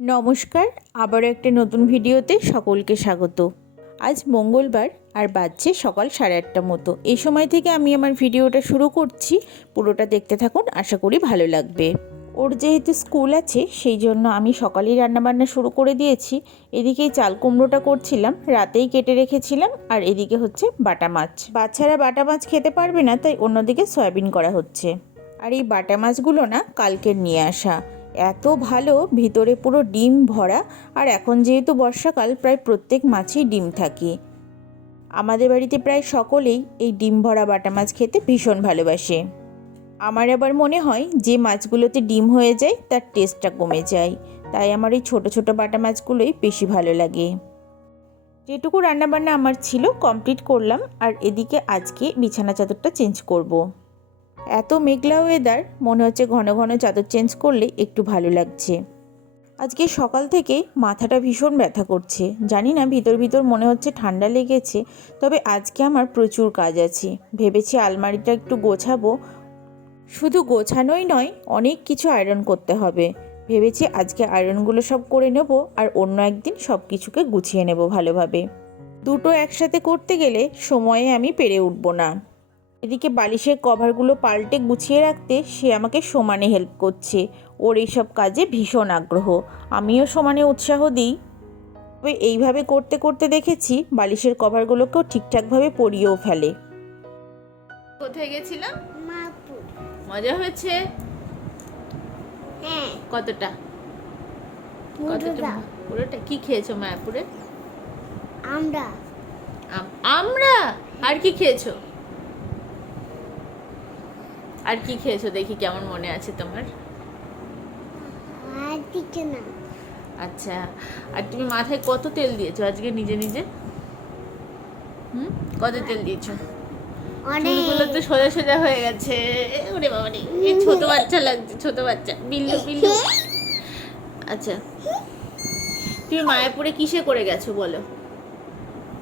নমস্কার, আবারও একটা নতুন ভিডিওতে সকলকে স্বাগত। আজ মঙ্গলবার আর বাজছে সকাল 8:30 মতো। এই সময় থেকে আমি আমার ভিডিওটা শুরু করছি, পুরোটা দেখতে থাকুন, আশা করি ভালো লাগবে। ওর যেহেতু স্কুল আছে সেই জন্য আমি সকালেই রান্নাবান্না শুরু করে দিয়েছি। এদিকেই চাল কুমড়োটা করছিলাম, রাতেই কেটে রেখেছিলাম, আর এদিকে হচ্ছে বাটা মাছ। বাচ্চারা বাটা মাছ খেতে পারবে না, তাই অন্যদিকে সয়াবিন করা হচ্ছে। আর এই বাটা মাছগুলো না কালকের নিয়ে আসা, এত ভালো, ভিতরে পুরো ডিম ভরা। আর এখন যেহেতু বর্ষাকাল, প্রায় প্রত্যেক মাছেই ডিম থাকে। আমাদের বাড়িতে প্রায় সকলেই এই ডিম ভরা বাটা মাছ খেতে ভীষণ ভালোবাসে। আমার আবার মনে হয় যে মাছগুলোতে ডিম হয়ে যায় তার টেস্টটা কমে যায়, তাই আমার এই ছোট ছোট বাটা মাছগুলোই বেশি ভালো লাগে। যেটুকু রান্নাবান্না আমার ছিল কমপ্লিট করলাম, আর এদিকে আজকে বিছানা চাদরটা চেঞ্জ করব। এত মেঘলা ওয়েদার, মনে হচ্ছে ঘন ঘন চাদর চেঞ্জ করলে একটু ভালো লাগছে। আজকে সকাল থেকে মাথাটা ভীষণ ব্যথা করছে, জানি না ভিতর ভিতর মনে হচ্ছে ঠান্ডা লেগেছে। তবে আজকে আমার প্রচুর কাজ আছে, ভেবেছি আলমারিটা একটু গোছাবো। শুধু গোছানোই নয়, অনেক কিছু আয়রন করতে হবে। ভেবেছি আজকে আয়রনগুলো সব করে নেব, আর অন্য একদিন সব কিছুকে গুছিয়ে নেব ভালোভাবে। দুটো একসাথে করতে গেলে সময়ে আমি পেরে উঠব না। এদিকে বালিশের কভারগুলো পাল্টে গুছিয়ে রাখতে সে আমাকে সমানে হেল্প করছে। ওর এইসব কাজে ভীষণ আগ্রহ, আমিও সমানে উৎসাহ দিই। তবে এইভাবে করতে করতে দেখেছি বালিশের কভারগুলোকেও ঠিকঠাকভাবে পরিয়েও ফেলে। কোথায় গেছিলাম? মায়াপুর। মজা হয়েছে? হ্যাঁ। কতটা? পুরোটা। পুরোটা? কি খেয়েছো মায়াপুরে? আমরা। আমরা? আর কি খেয়েছো? আর কি খেয়েছো দেখি, কেমন মনে আছে তোমার? আর কিছু না। আচ্ছা, আর তুমি মাথায় কত তেল দিয়েছো আজকে নিজে নিজে? কত তেল দিয়েছো? চুলগুলো তো সোজা সোজা হয়ে গেছে। ওরে বাবা রে, এই ছোট বাচ্চা লাগছে, ছোট বাচ্চা, বিল্লু বিল্লু। আচ্ছা, তুমি মায়াপুরে কিসে করে গেছো বলো?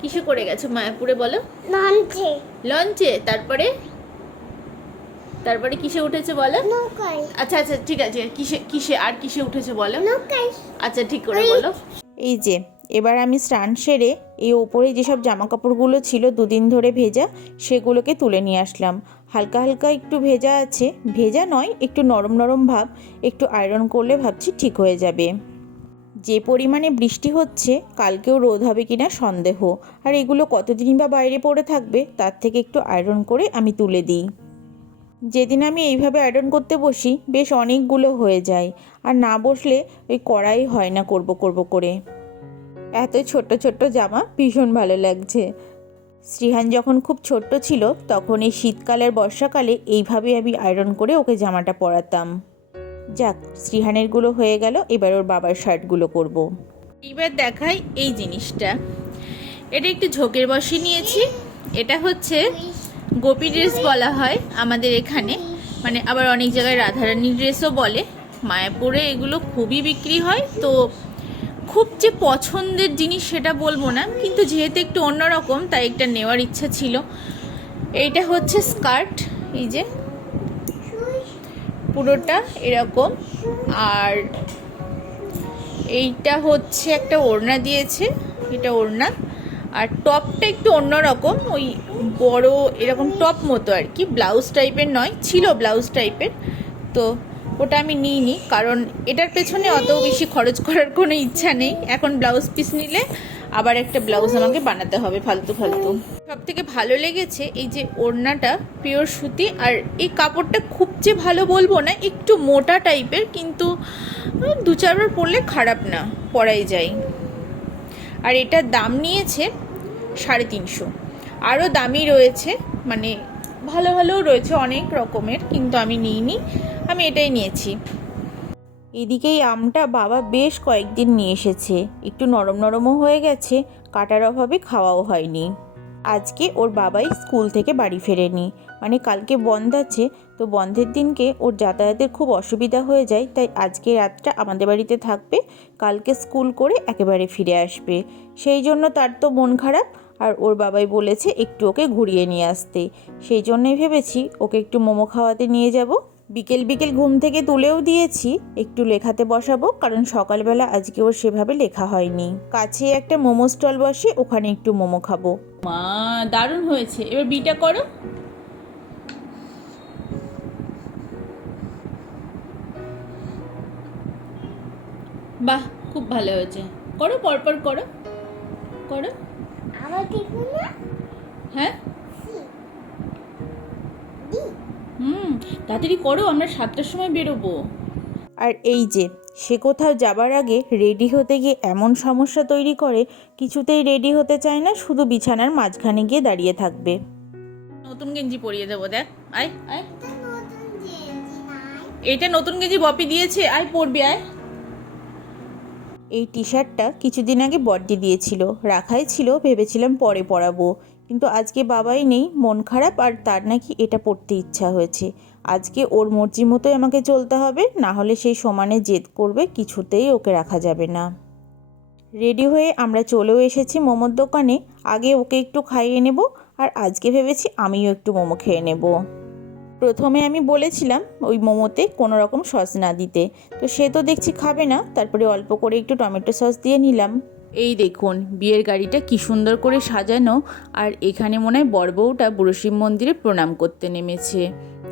কিসে করে গেছো মায়াপুরে বলো? লঞ্চে। লঞ্চে? তারপরে তারপরে কিসে উঠেছে বলো? নৌকায়। আচ্ছা আচ্ছা, ঠিক আছে, কিসে কিসে আর কিসে উঠেছে বলো? নৌকায়। আচ্ছা, ঠিক করে বলো। এই যে এবার আমি স্নান সেরে এই ওপরে যেসব জামা কাপড়গুলো ছিল দুদিন ধরে ভেজা, সেগুলোকে তুলে নিয়ে আসলাম। হালকা হালকা একটু ভেজা আছে, ভেজা নয়, একটু নরম নরম ভাব। একটু আয়রন করলে ভাবছি ঠিক হয়ে যাবে। যে পরিমাণে বৃষ্টি হচ্ছে, কালকেও রোদ হবে কিনা সন্দেহ। আর এগুলো কতদিনই বা বাইরে পড়ে থাকবে, তার থেকে একটু আয়রন করে আমি তুলে দিই। যেদিন আমি এইভাবে আয়রন করতে বসি বেশ অনেকগুলো হয়ে যায়, আর না বসলে ওই করাই হয় না করব করব করে। এত ছোট্ট ছোট্ট জামা ভীষণ ভালো লাগছে। শ্রীহান যখন খুব ছোট্ট ছিল তখন এই শীতকালের বর্ষাকালে এইভাবে আমি আয়রন করে ওকে জামাটা পরাতাম। যাক, শ্রীহানেরগুলো হয়ে গেল, এবার ওর বাবার শার্টগুলো করব। এবার দেখাই এই জিনিসটা। এটা একটু ঝোঁকের বসে নিয়েছি। এটা হচ্ছে গোপী ড্রেস বলা হয় আমাদের এখানে, মানে আবার অনেক জায়গায় রাধারানী ড্রেসও বলে। মায়াপুরে এগুলো খুবই বিক্রি হয়, তো খুব যে পছন্দের জিনিস সেটা বলবো না, কিন্তু যেহেতু একটু অন্যরকম তাই একটা নেওয়ার ইচ্ছা ছিল। এইটা হচ্ছে স্কার্ট, এই যে পুরোটা এরকম, আর এইটা হচ্ছে একটা ওড়না দিয়েছে, এটা ওড়না। আর টপটা একটু অন্যরকম, ওই বড় এরকম টপ মতো আর কি, ব্লাউজ টাইপের নয়, ছিল ব্লাউজ টাইপের। তো ওটা আমি নিইনি, কারণ এটার পেছনে অত বেশি খরচ করার কোনো ইচ্ছা নেই। এখন ব্লাউজ পিস নিলে আবার একটা ব্লাউজ আমাকে বানাতে হবে ফালতু ফালতু। সব থেকে ভালো লেগেছে এই যে ওড়নাটা, পিওর সুতি। আর এই কাপড়টা খুব যে ভালো বলবো না, একটু মোটা টাইপের, কিন্তু 2-4 বার পরলে খারাপ না, পরাই যায়। আর এটার দাম নিয়েছে 350। আরও দামি রয়েছে, মানে ভালো ভালোও রয়েছে অনেক রকমের, কিন্তু আমি নিইনি, আমি এটাই নিয়েছি। এদিকে এই আমটা বাবা বেশ কয়েকদিন নিয়ে এসেছে, একটু নরম নরমও হয়ে গেছে, কাটার অভাবে খাওয়াও হয়নি। আজকে ওর বাবাই স্কুল থেকে বাড়ি ফেরেনি, মানে কালকে বন্ধ আছে, তো বন্ধের দিনকে ওর যাতায়াতের খুব অসুবিধা হয়ে যায়, তাই আজকে রাতটা আমাদের বাড়িতে থাকবে, কালকে স্কুল করে একেবারে ফিরে আসবে। সেই জন্য তার তো মন খারাপ, আর ওর বাবাই বলেছে একটু ওকে ঘুরিয়ে নিয়ে আসতে। সেই জন্যই ভেবেছি ওকে একটু মোমো খাওয়াতে নিয়ে যাব। বিকেল বিকেল ঘুম থেকে তুলেও দিয়েছি, একটু লেখাতে বসাবো, কারণ সকালবেলা আজকে ওর সেভাবে লেখা হয়নি। কাছে একটা মোমো স্টল বসে, ওখানে একটু মোমো খাবো। মা দারুণ হয়েছে, এবার বিটা করো। বাহ, খুব ভালো হয়েছে, করো পরপর করো করো। আবার ঠিক না? হ্যাঁ ডি। তাড়াতাড়ি করো, আমরা 7টার সময় বেরোবো। আর এই যে সে কোথাও যাবার আগে রেডি হতে গিয়ে এমন সমস্যা তৈরি করে, কিছুতেই রেডি হতে চায় না, শুধু বিছানার মাঝখানে গিয়ে দাঁড়িয়ে থাকবে। নতুন গেঞ্জি পরিয়ে দেবো, দেখ আয় আয়, এটা নতুন জেন্জি নাই। এটা নতুন গেঞ্জি বপি দিয়েছে, আয় পরবি আয়। এই টি শার্টটা কিছুদিন আগে বড়দি দিয়েছিল, রাখাই ছিল, ভেবেছিলাম পরে পরাবো, কিন্তু আজকে বাবাই নেই, মন খারাপ, আর তার নাকি এটা পরতে ইচ্ছা হয়েছে। আজকে ওর মর্জি মতোই আমাকে চলতে হবে, না হলে সেই সমানে জেদ করবে, কিছুতেই ওকে রাখা যাবে না। রেডি হয়ে আমরা চলেও এসেছি মোমোর দোকানে। আগে ওকে একটু খাইয়ে নেব, আর আজকে ভেবেছি আমিও একটু মোমো খেয়ে নেব। প্রথমে আমি বলেছিলাম ওই মোমোতে কোনো রকম সস না দিতে, তো সে তো দেখছি খাবে না, তারপরে অল্প করে একটু টমেটো সস দিয়ে নিলাম। এই দেখুন বিয়ের গাড়িটা কি সুন্দর করে সাজানো, আর এখানে মনে হয় বড়বউটা বুড়ো শিব মন্দিরে প্রণাম করতে নেমেছে,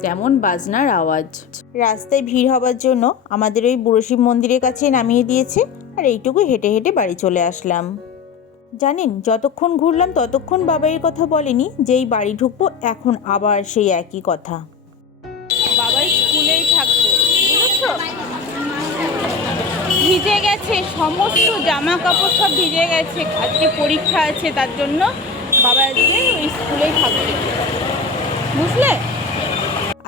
তেমন বাজনার আওয়াজ। রাস্তায় ভিড় হবার জন্য আমাদের ওই বুড়ো শিব মন্দিরের কাছে নামিয়ে দিয়েছে, আর এইটুকু হেঁটে হেঁটে বাড়ি চলে আসলাম। জানেন, যতক্ষণ ঘুরলাম ততক্ষণ বাবাইয়ের কথা বলেনি, যেই বাড়ি ঢুকবো এখন আবার সেই একই কথা। বাবাই স্কুলেই থাকতো, বুঝেছো? ভিজে গেছে, সমস্ত জামা কাপড় সব ভিজে গেছে, আজকে পরীক্ষা আছে, তার জন্য বাবা আজকে ওই স্কুলেই থাকবে, বুঝলে?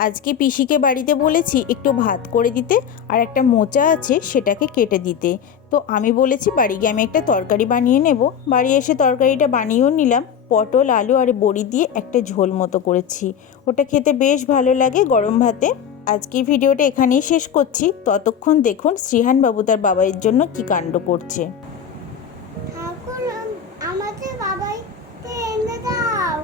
আজকে পিসিকে বাড়িতে বলেছি একটু ভাত করে দিতে, আর একটা মোচা আছে সেটাকে কেটে দিতে। তো আমি বলেছি বাড়ি গিয়ে আমি একটা তরকারি বানিয়ে নেব। বাড়ি এসে তরকারিটা বানিয়েও নিলাম, পটল আলু আর বড়ি দিয়ে একটা ঝোল মতো করেছি, ওটা খেতে বেশ ভালো লাগে গরম ভাতে। আজকের ভিডিওটা এখানেই শেষ করছি, ততক্ষণ দেখুন শ্রীহান বাবু তার বাবাইয়ের জন্য কি কাণ্ড করছে। ঠাকুর আমাদের বাবাইকে এনে দাও।